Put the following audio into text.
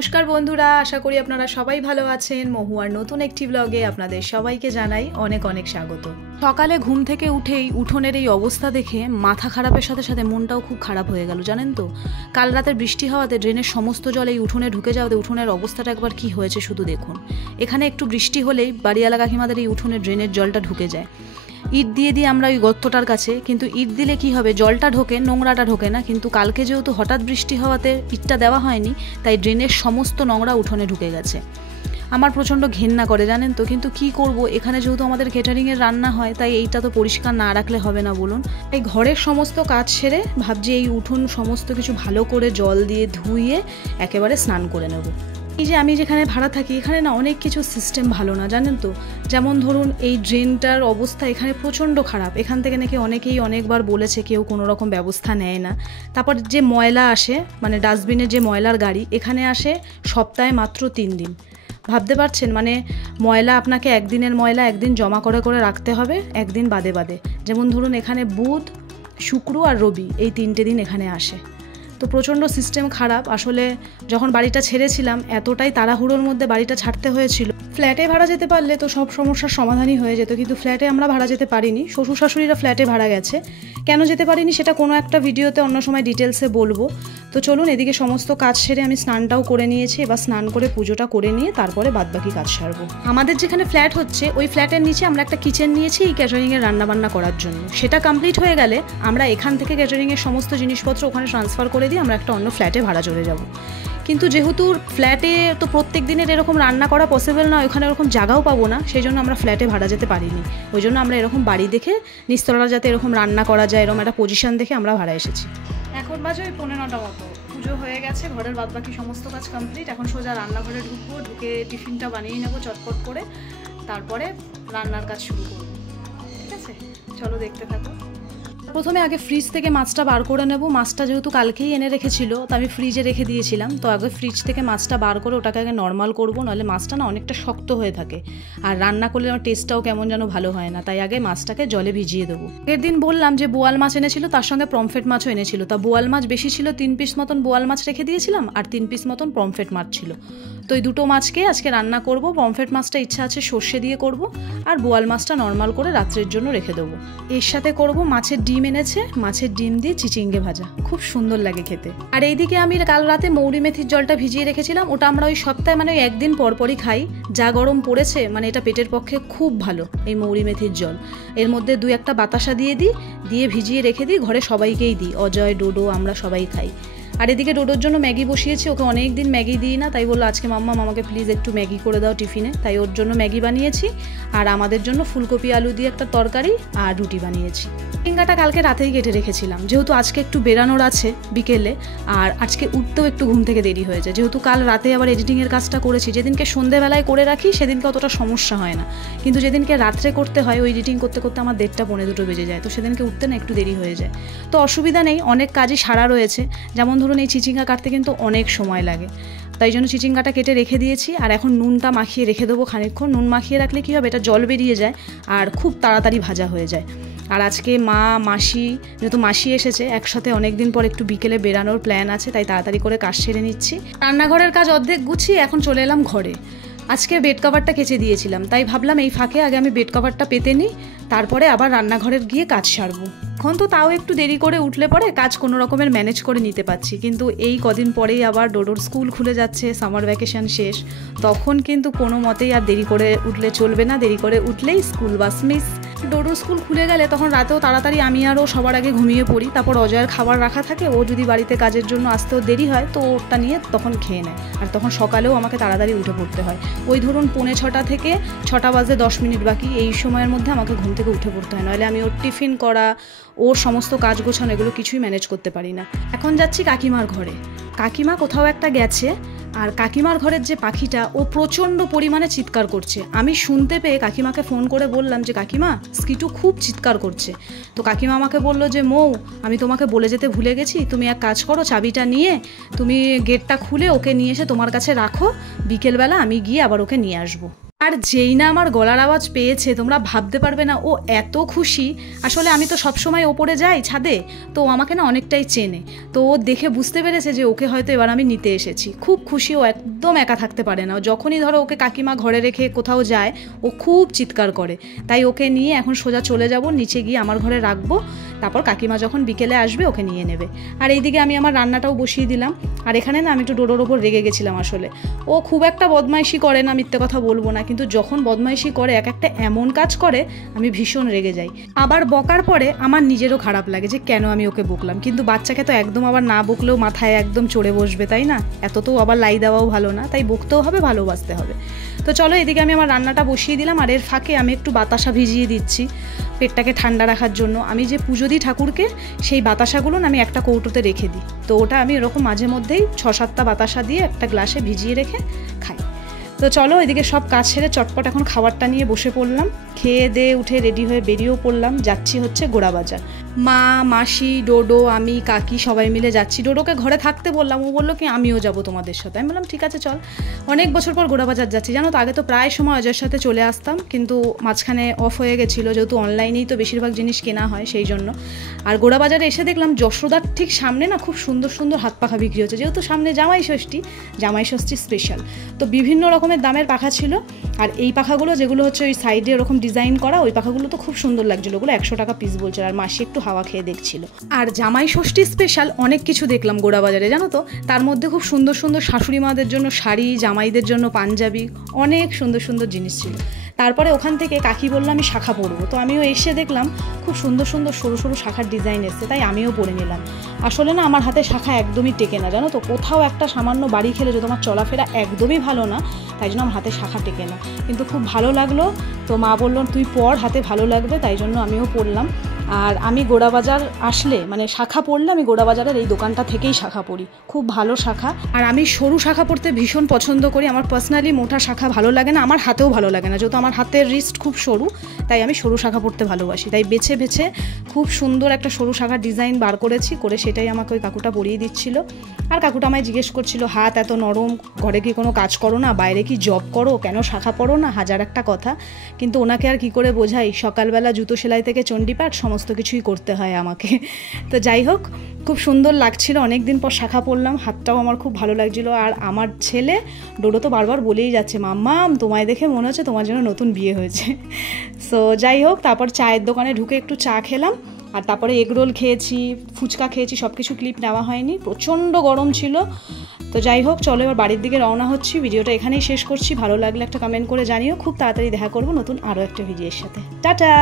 নমস্কার বন্ধুরা, আশা করি আপনারা সবাই ভালো আছেন। মহুয়ার নতুন একটি ব্লগে আপনাদের সবাইকে জানাই অনেক অনেক স্বাগত। সকালে ঘুম থেকে উঠেই উঠোনের এই অবস্থা দেখে মাথা খারাপের সাথে সাথে মনটাও খুব খারাপ হয়ে গেল, জানেন তো। কাল রাতের বৃষ্টি হওয়াতে ড্রেনের সমস্ত জল এই উঠোনে ঢুকে যাওয়াতে উঠোনের অবস্থাটা একবার কি হয়েছে শুধু দেখুন। এখানে একটু বৃষ্টি হলেই বাড়িওয়ালা কাকিমাদের এই উঠোনে ড্রেনের জলটা ঢুকে যায়। ইট দিয়ে দিই আমরা ওই গর্তটার কাছে, কিন্তু ইট দিলে কি হবে, জলটা ঢোকে, নোংরাটা ঢোকে না। কিন্তু কালকে যেহেতু হঠাৎ বৃষ্টি হওয়াতে ইটটা দেওয়া হয়নি, তাই ড্রেনের সমস্ত নোংরা উঠোনে ঢুকে গেছে। আমার প্রচণ্ড ঘেন্না করে, জানেন তো। কিন্তু কি করব, এখানে যেহেতু আমাদের ক্যাটারিংয়ের রান্না হয়, তাই এইটা তো পরিষ্কার না রাখলে হবে না বলুন। এই ঘরের সমস্ত কাজ সেরে ভাবছি এই উঠোন সমস্ত কিছু ভালো করে জল দিয়ে ধুইয়ে একেবারে স্নান করে নেব। এই যে আমি যেখানে ভাড়া থাকি, এখানে না অনেক কিছু সিস্টেম ভালো না, জানেন তো। যেমন ধরুন এই ড্রেনটার অবস্থা এখানে প্রচণ্ড খারাপ। এখান থেকে নাকি অনেকেই অনেকবার বলেছে, কেউ কোনো রকম ব্যবস্থা নেয় না। তারপর যে ময়লা আসে, মানে ডাস্টবিনের যে ময়লার গাড়ি এখানে আসে সপ্তাহে মাত্র 3 দিন। ভাবতে পারছেন, মানে ময়লা আপনাকে একদিনের ময়লা একদিন জমা করে করে রাখতে হবে, একদিন বাদে বাদে। যেমন ধরুন এখানে বুধ, শুক্র আর রবি এই 3টে দিন এখানে আসে। তো প্রচণ্ড সিস্টেম খারাপ। আসলে যখন বাড়িটা ছেড়েছিলাম এতটাই তাড়াহুড়োর মধ্যে বাড়িটা ছাড়তে হয়েছিল। ফ্ল্যাটে ভাড়া যেতে পারলে তো সব সমস্যার সমাধানই হয়ে যেত, কিন্তু ফ্ল্যাটে আমরা ভাড়া যেতে পারিনি। শ্বশুর শাশুড়িরা ফ্ল্যাটে ভাড়া গেছে। কেন যেতে পারিনি সেটা কোনো একটা ভিডিওতে অন্য সময় ডিটেলসে বলবো। তো চলুন, এদিকে সমস্ত কাজ সেরে আমি স্নানটাও করে নিয়েছি। এবার স্নান করে পুজোটা করে নিয়ে তারপরে বাদবাকি কাজ সারবো। আমাদের যেখানে ফ্ল্যাট হচ্ছে ওই ফ্ল্যাটের নিচে আমরা একটা কিচেন নিয়েছি এই ক্যাটারিংয়ের রান্নাবান্না করার জন্য। সেটা কমপ্লিট হয়ে গেলে আমরা এখান থেকে ক্যাটারিংয়ের সমস্ত জিনিসপত্র ওখানে ট্রান্সফার করে দিয়ে আমরা একটা অন্য ফ্ল্যাটে ভাড়া চলে যাব। কিন্তু যেহেতু ফ্ল্যাটে তো প্রত্যেক দিনের এরকম রান্না করা পসিবল না, ওখানে এরকম জায়গাও পাবো না, সেই জন্য আমরা ফ্ল্যাটে ভাড়া যেতে পারিনি। ওই জন্য আমরা এরকম বাড়ি দেখে নিস্তলা যাতে এরকম রান্না করা যায় এরকম একটা পজিশন দেখে আমরা ভাড়া এসেছি। এখন বাজে ওই 15টা মতো, পুজো হয়ে গেছে, ঘরের বাদবাকি সমস্ত কাজ কমপ্লিট। এখন সোজা রান্নাঘরে ঢুকবো, ঢুকে টিফিনটা বানিয়ে নেবো চটপট করে, তারপরে রান্নার কাজ শুরু করবো। ঠিক আছে, চলো দেখতে থাকো। প্রথমে আগে ফ্রিজ থেকে মাছটা বার করে নেব। মাছটা যেহেতু কালকেই এনে রেখেছিল, তো আমি ফ্রিজে রেখে দিয়েছিলাম। তো আগে ফ্রিজ থেকে মাছটা বার করে ওটাকে আগে নর্মাল করব, নাহলে মাছটা না অনেকটা শক্ত হয়ে থাকে, আর রান্না করলে আমার টেস্টটাও কেমন যেন ভালো হয় না। তাই আগে মাছটাকে জলে ভিজিয়ে দেবো। আগের দিন বললাম যে বোয়াল মাছ এনেছিল, তার সঙ্গে পমফ্রেট মাছও এনেছিল। তা বোয়াল মাছ বেশি ছিল, 3 পিস মতন বোয়াল মাছ রেখে দিয়েছিলাম, আর 3 পিস মতন পমফ্রেট মাছ ছিল। তো এই দুটো মাছকে আজকে রান্না করব। পমফ্রেট মাছটা ইচ্ছা আছে সর্ষে দিয়ে করব, আর বোয়াল মাছটা নর্মাল করে রাত্রের জন্য রেখে দেবো। এর সাথে করব মাছের ডিম এনেছে, মাছের ডিম দিয়ে চিচিঙ্গে ভাজা, খুব সুন্দর লাগে খেতে। আর এইদিকে আমি কাল রাতে মৌরি মেথির জলটা ভিজিয়ে রেখেছিলাম। ওটা আমরা ওই সপ্তাহে মানে ওই একদিন পরপরই খাই। যা গরম পড়েছে, মানে এটা পেটের পক্ষে খুব ভালো এই মৌরি মেথির জল। এর মধ্যে 2-1টা বাতাসা দিয়ে দিই, দিয়ে ভিজিয়ে রেখে দিই, ঘরে সবাইকেই দিই, অজয়, ডোডো, আমরা সবাই খাই। আর এদিকে ডোডোর জন্য ম্যাগি বসিয়েছি। ওকে অনেক দিন ম্যাগি দিই না, তাই বললো আজকে মাম্মা আমাকে প্লিজ একটু ম্যাগি করে দাও টিফিনে। তাই ওর জন্য ম্যাগি বানিয়েছি, আর আমাদের জন্য ফুলকপি আলু দিয়ে একটা তরকারি আর রুটি বানিয়েছি। চিচিঙ্গাটা কালকে রাতেই কেটে রেখেছিলাম, যেহেতু আজকে একটু বেরানোর আছে বিকেলে, আর আজকে উঠতেও একটু ঘুম থেকে দেরি হয়েছে। যেহেতু কাল রাতে আবার এডিটিংয়ের কাজটা করেছি, যেদিনকে সন্ধেবেলায় করে রাখি সেদিনকে অতটা সমস্যা হয় না, কিন্তু যেদিনকে রাত্রে করতে হয় ওই এডিটিং করতে করতে আমার 1:30 পৌনে 2 বেজে যায়। তো সেদিনকে উঠতে না একটু দেরি হয়ে যায়। তো অসুবিধা নেই, অনেক কাজই সারা রয়েছে। যেমন ধরুন এই চিচিঙ্গা কাটতে কিন্তু অনেক সময় লাগে, তাই জন্য চিচিঙ্গাটা কেটে রেখে দিয়েছি। আর এখন নুনটা মাখিয়ে রেখে দেবো খানিকক্ষণ। নুন মাখিয়ে রাখলে কী হবে, এটা জল বেরিয়ে যায় আর খুব তাড়াতাড়ি ভাজা হয়ে যায়। আর আজকে মা, মাসি, যেহেতু মাসি এসেছে একসাথে অনেক দিন পর একটু বিকেলে বেরানোর প্ল্যান আছে, তাই তাড়াতাড়ি করে কাজ সেরে নিচ্ছি। রান্নাঘরের কাজ অর্ধেক গুছিয়ে এখন চলে এলাম ঘরে। আজকে বেড কভারটা কেচে দিয়েছিলাম, তাই ভাবলাম এই ফাঁকে আগে আমি বেড কভারটা পেতে নিই, তারপরে আবার রান্নাঘরের গিয়ে কাজ সারবো। এখন তো তাও একটু দেরি করে উঠলে পরে কাজ কোনো রকমের ম্যানেজ করে নিতে পারছি, কিন্তু এই কদিন পরেই আবার ডোডোর স্কুল খুলে যাচ্ছে, সামার ভ্যাকেশন শেষ, তখন কিন্তু কোনো মতেই আর দেরি করে উঠলে চলবে না। দেরি করে উঠলেই স্কুল বাস মিস। ডোডোর স্কুল খুলে গেলে তখন রাতেও তাড়াতাড়ি আমি আরও সবার আগে ঘুমিয়ে পড়ি। তারপর অজয়ের খাবার রাখা থাকে, ও যদি বাড়িতে কাজের জন্য আসতেও দেরি হয় তো ওটা নিয়ে তখন খেয়ে নেয়, আর তখন সকালেও আমাকে তাড়াতাড়ি উঠে পড়তে হয়। ওই ধরুন 6:45 থেকে 6টা বাজে 10 মিনিট বাকি, এই সময়ের মধ্যে আমাকে ঘুম থেকে উঠে পড়তে হয়, নইলে আমি ওর টিফিন করা, ওর সমস্ত কাজ গোছানো এগুলো কিছুই ম্যানেজ করতে পারি না। এখন যাচ্ছি কাকিমার ঘরে। কাকিমা কোথাও একটা গেছে, আর কাকিমার ঘরের যে পাখিটা ও প্রচণ্ড পরিমাণে চিৎকার করছে। আমি শুনতে পেয়ে কাকিমাকে ফোন করে বললাম যে কাকিমা, স্কিটু খুব চিৎকার করছে। তো কাকিমা আমাকে বললো যে মৌ, আমি তোমাকে বলে যেতে ভুলে গেছি, তুমি এক কাজ করো, চাবিটা নিয়ে তুমি গেটটা খুলে ওকে নিয়ে এসে তোমার কাছে রাখো, বিকেলবেলা আমি গিয়ে আবার ওকে নিয়ে আসবো। আর যেই না আমার গলার আওয়াজ পেয়েছে তোমরা ভাবতে পারবে না ও এত খুশি। আসলে আমি তো সবসময় ওপরে যাই ছাদে, তো ও আমাকে না অনেকটাই চেনে, তো ও দেখে বুঝতে পেরেছে যে ওকে হয়তো এবার আমি নিতে এসেছি। খুব খুশি, ও একদম একা থাকতে পারে না। যখনই ধরো ওকে কাকিমা ঘরে রেখে কোথাও যায় ও খুব চিৎকার করে। তাই ওকে নিয়ে এখন সোজা চলে যাব, নিচে গিয়ে আমার ঘরে রাখবো, তারপর কাকিমা যখন বিকেলে আসবে ওকে নিয়ে নেবে। আর এইদিকে আমি আমার রান্নাটাও বসিয়ে দিলাম। আর এখানে না আমি একটু ডোডোর ওপর রেগে গেছিলাম। আসলে ও খুব একটা বদমাইশি করে না, মিথ্যে কথা বলবো না, কিন্তু যখন বদমাইশি করে এক একটা এমন কাজ করে আমি ভীষণ রেগে যাই। আবার বকার পরে আমার নিজেরও খারাপ লাগে যে কেন আমি ওকে বকলাম, কিন্তু বাচ্চাকে তো একদম আবার না বকলেও মাথায় একদম চড়ে বসবে, তাই না? এত তো আবার লাই দেওয়াও ভালো না, তাই বকতেও হবে, ভালোবাসতে হবে। তো চলো এদিকে আমি আমার রান্নাটা বসিয়ে দিলাম, আর এর ফাঁকে আমি একটু বাতাসা ভিজিয়ে দিচ্ছি পেটটাকে ঠান্ডা রাখার জন্য। আমি যে পুজো দিই ঠাকুরকে, সেই বাতাসাগুলো আমি একটা কৌটোতে রেখে দিই, তো ওটা আমি এরকম মাঝে মধ্যেই 6-7টা বাতাসা দিয়ে একটা গ্লাসে ভিজিয়ে রেখে খাই। তো চলো এদিকে সব কাজ সেরে চটপট এখন খাবারটা নিয়ে বসে পড়লাম। খেয়ে দিয়ে উঠে রেডি হয়ে বেরিয়েও পড়লাম, যাচ্ছি হচ্ছে গোড়াবাজার। মা, মাসি, ডোডো, আমি, কাকি সবাই মিলে যাচ্ছি। ডোডোকে ঘরে থাকতে বললাম, ও বললো কি আমিও যাবো তোমাদের সাথে। আমি বললাম ঠিক আছে চল। অনেক বছর পর গোড়াবাজার যাচ্ছি, জানো তো আগে তো প্রায় সময় অজয়ের সাথে চলে আসতাম, কিন্তু মাঝখানে অফ হয়ে গেছিলো, যেহেতু অনলাইনেই তো বেশিরভাগ জিনিস কেনা হয় সেই জন্য। আর গোড়াবাজারে এসে দেখলাম যশোদার ঠিক সামনে না খুব সুন্দর সুন্দর হাত পাখা বিক্রি হচ্ছে, যেহেতু সামনে জামাই ষষ্ঠী স্পেশাল, তো বিভিন্ন রকমের দামের পাখা ছিল। আর এই পাখাগুলো যেগুলো হচ্ছে ওই সাইডে ওরকম ডিজাইন করা, ওই পাখাগুলো তো খুব সুন্দর লাগছিলো, ওগুলো 100 টাকা পিস বলছিল। আর মাসি একটু হাওয়া খেয়ে দেখছিল। আর জামাই ষষ্ঠী স্পেশাল অনেক কিছু দেখলাম গোড়াবাজারে, জানো তো, তার মধ্যে খুব সুন্দর সুন্দর শাশুড়ি মাদের জন্য শাড়ি, জামাইদের জন্য পাঞ্জাবি, অনেক সুন্দর সুন্দর জিনিস ছিল। তারপরে ওখান থেকে কাকি বললো আমি শাখা পরবো, তো আমিও এসে দেখলাম খুব সুন্দর সুন্দর সরু সরু শাখার ডিজাইন এসছে, তাই আমিও পরে নিলাম। আসলে না আমার হাতে শাখা একদমই টেকে না, জানো তো, কোথাও একটা সামান্য বাড়ি খেলে যদি আমার চলাফেরা একদমই ভালো না, তাই জন্য আমার হাতে শাখা টেকে না। কিন্তু খুব ভালো লাগলো, তো মা বললো তুই পর, হাতে ভালো লাগবে, তাই জন্য আমিও পরলাম। আর আমি গোড়াবাজার আসলে মানে শাখা পরলে আমি গোড়াবাজারের এই দোকানটা থেকেই শাখা পরি, খুব ভালো শাখা। আর আমি সরু শাখা পরতে ভীষণ পছন্দ করি, আমার পার্সোনালি মোটা শাখা ভালো লাগে না, আমার হাতেও ভালো লাগে না, যেহেতু আমার হাতের রিস্ট খুব সরু, তাই আমি সরু শাখা পরতে ভালোবাসি। তাই বেছে বেছে খুব সুন্দর একটা সরু শাখার ডিজাইন বার করেছি, করে সেটাই আমাকে ওই কাকুটা পরিয়ে দিচ্ছিল। আর কাকুটা আমায় জিজ্ঞেস করছিল হাত এত নরম, ঘরে কি কোনো কাজ করো না, বাইরে কি জব করো, কেন শাখা পরো না, হাজার একটা কথা। কিন্তু ওনাকে আর কি করে বোঝাই, সকালবেলা জুতো সেলাই থেকে চণ্ডীপাঠ সমস্ত কিছুই করতে হয় আমাকে। তো যাই হোক, খুব সুন্দর লাগছিল, অনেক দিন পর শাখা পরলাম, হাতটাও আমার খুব ভালো লাগছিল। আর আমার ছেলে ডোডো তো বারবার বলেই যাচ্ছে মাম্মা তোমায় দেখে মনে হচ্ছে তোমার জন্য নতুন বিয়ে হয়েছে। সো যাই হোক, তারপর চায়ের দোকানে ঢুকে একটু চা খেলাম, আর তারপরে এগরোল খেয়েছি, ফুচকা খেয়েছি, সব কিছু ক্লিপ নেওয়া হয়নি, প্রচণ্ড গরম ছিল। তো যাই হোক, চলো এবার বাড়ির দিকে রওনা হচ্ছি। ভিডিওটা এখানেই শেষ করছি, ভালো লাগলে একটা কমেন্ট করে জানিও। খুব তাড়াতাড়ি দেখা করবো নতুন আরও একটা ভিডিওর সাথে। টাটা।